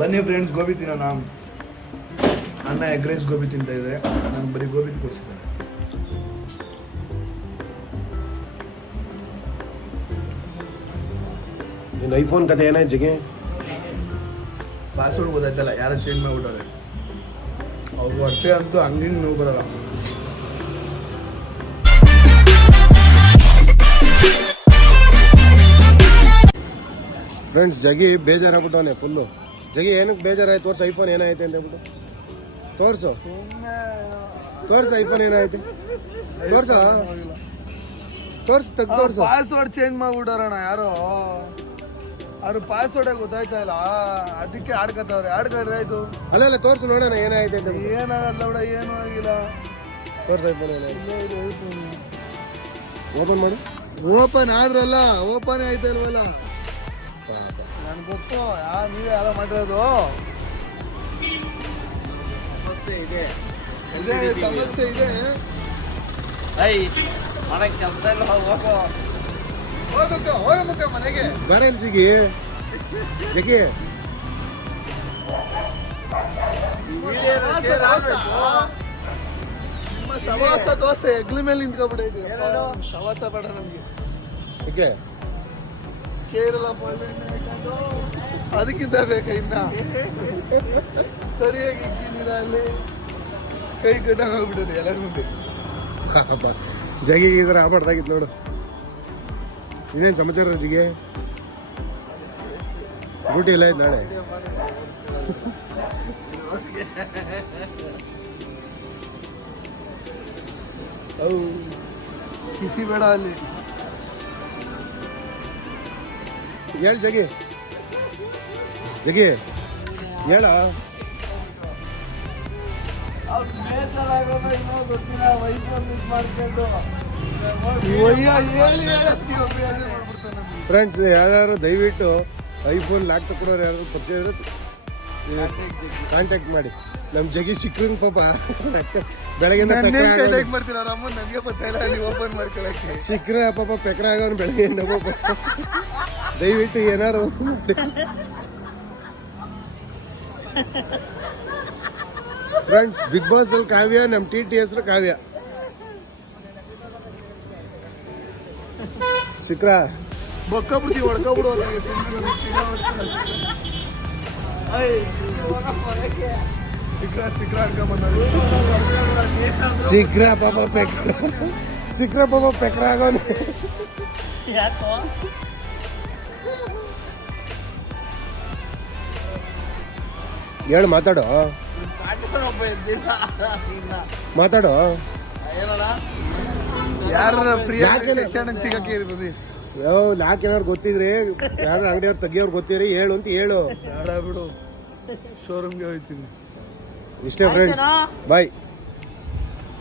ಬನ್ನಿ ಫ್ರೆಂಡ್ಸ್, ಗೋಬಿ ತಿನ್ನೋಣ. ಅಣ್ಣ ಎಗ್ ರೈಸ್ ಗೋಬಿ ತಿಂತ ಇದ್ರೆ ನಾನು ಬರೀ ಗೋಬಿ ಕೊಡಿಸಿದ್ದಾರೆ. ನಿನ್ನ ಐಫೋನ್ ಕತೆ ಏನಾಯ್ತು ಜಗೆ? ಪಾಸ್ವರ್ಡ್ ಗೊತ್ತಾಯ್ತಲ್ಲ, ಯಾರು ಚೇಂಜ್ ಮಾಡಿಬಿಟ್ಟವ್ರೆ. ಅವ್ರು ಹೊಟ್ಟೆ ಅಂತೂ ಹಂಗೆ ನೋವು ಬರಲ್ಲ. Friends, ಜಗಿ ಬೇಜಾರಾಗ್ಬಿಟ್ಟವನೆ full. ಜಗಿ ಏನಕ್ಕೆ ಬೇಜಾರಾಯ್ತು? ತೋರ್ಸು ಐಫೋನ್ ಏನಾಯ್ತು ಅಂತ ಹೇಳ್ಬಿಟ್ಟು. ತೋರ್ಸು ಐಫೋನ್ ಏನಾಯ್ತು? ತೋರ್ಸು ತೋರ್ಸು. ಪಾಸ್ವರ್ಡ್ ಚೇಂಜ್ ಮಾಡ್ಬಿಟ್ಟವ್ರಣ್ಣ ಯಾರೋ. ಅವ್ರು ಪಾಸ್ವರ್ಡೇ ಗೊತ್ತಾಯ್ತಾ ಇಲ್ಲ, ಅದಕ್ಕೆ ಆಡ್ಕತ್ತವ್ರೆ. ಆಡ್ಕೊಂಡ್ರೆ ಆಯ್ತು. ಅಲ್ಲ ತೋರ್ಸು ನೋಡೋಣ ಏನಾಯ್ತು ಅಂತ. ಏನಾಗಲ್ಲ ಬಿಡ, ಏನೂ ಆಗಿಲ್ಲ. ತೋರ್ಸು ಐಫೋನ್ ಏನಾಯ್ತು. ಓಪನ್ ಮಾಡಿ. ಓಪನ್ ಆದ್ರಲ್ಲ, ಓಪನ್ ಆಯ್ತಾ ಇಲ್ವಲ್ಲ? ನನ್ಗೆ ಗೊತ್ತು, ನೀವೇ ಯಾರೋ ಮಾಡಿರೋದು. ಸಮಸ್ಯೆ ಇದೆ. ಕೆಲಸ ಇಲ್ಲ, ಹೋಗಕ್ಕೆ ಮನೆಗೆ ಬರಲ್ ಜಿಗಿ. ಜಗಿ ಸವಾಸ ದೋಸೆ ಎಗ್ಲಿ ಮೇಲೆ ನಿಂತ್ಕೊಬಿಟ್ಟೈತಿ. ಸವಾಸ ಬೇಡ ನಮ್ಗೆ. ಓಕೆ, ಕೇರಳ ಅದಕ್ಕಿಂತ ಬೇಕ ಇನ್ನ. ಸರಿಯಾಗಿ ಇಕ್ಕಿದ್ದೀರ ಅಲ್ಲಿ, ಕೈ ಕಟ್ಟಂಗ್ ಹೋಗ್ಬಿಟ್ಟಿದೆ ಎಲ್ಲರ ಮುಂದೆ. ಜಗಿಗೆ ಇದ್ರೆ ಆಗ್ಬಾರ್ದಾಗಿತ್ತು ನೋಡು. ಇನ್ನೇನು ಸಮಾಚಾರ ಜಿಗೆ? ಡ್ಯೂಟಿ ಇಲ್ಲ ಆಯ್ತು ನಾಳೆ. ಅವು ಕಿಸಿ ಬೇಡ ಅಲ್ಲಿ. ಹೇಳ ಜಗಿ, ಹೇಳ. ಫ್ರೆಂಡ್ಸ್, ಯಾರು ದಯವಿಟ್ಟು ಐಫೋನ್ ಲಾಕ್ ತಗೊಳೋರು ಯಾರು ಪರಿಚಯ ಇದ್ರೆ ಕಾಂಟ್ಯಾಕ್ಟ್ ಮಾಡಿ. ನಮ್ಮ ಜಗಿ ಸಿಕ್ರಂಗ್ ಪಾಪ ಬೆಳಗ್ಗೆ ಸಿಕ್ಕ್ರೆ ಪಾಪ ಪೆಕ್ರ ಆಗೋನು ಬೆಳಗ್ಗೆಯಿಂದ ಪಾಪ. ದಯವಿಟ್ಟು ಏನಾರು ಫ್ರೆಂಡ್ಸ್, ಬಿಗ್ ಬಾಸ್ ಅಲ್ಲಿ ಕಾವ್ಯ, ನಮ್ಮ ಟಿ ಹೆಸರು ಕಾವ್ಯ. ಸಿಕ್ರ ಬೊಕ್ಕಬಿಡ್ತಿ ಹೊಡ್ಕೊಬಿಡು. ಸಿಕ್ರ ಪಾಪ ಪೆಕ್ರ ಆಗೋನು. ಹೇಳು, ಮಾತಾಡೋ. ಯಾರ ಲಾಕ್ ಏನಾರು ಗೊತ್ತಿದ್ರಿ, ಯಾರ ಅಂಗಡಿಯವ್ರು ತೆಗಿಯೋರು ಗೊತ್ತಿದ್ರಿ ಹೇಳು ಅಂತ ಹೇಳು. ಬೇಡ ಬಿಡು, ಶೋರೂಮ್ಗೆ ಹೋಗ್ತೀನಿ. ಇಷ್ಟೇ ಫ್ರೆಂಡ್ಸ್, ಬಾಯ್.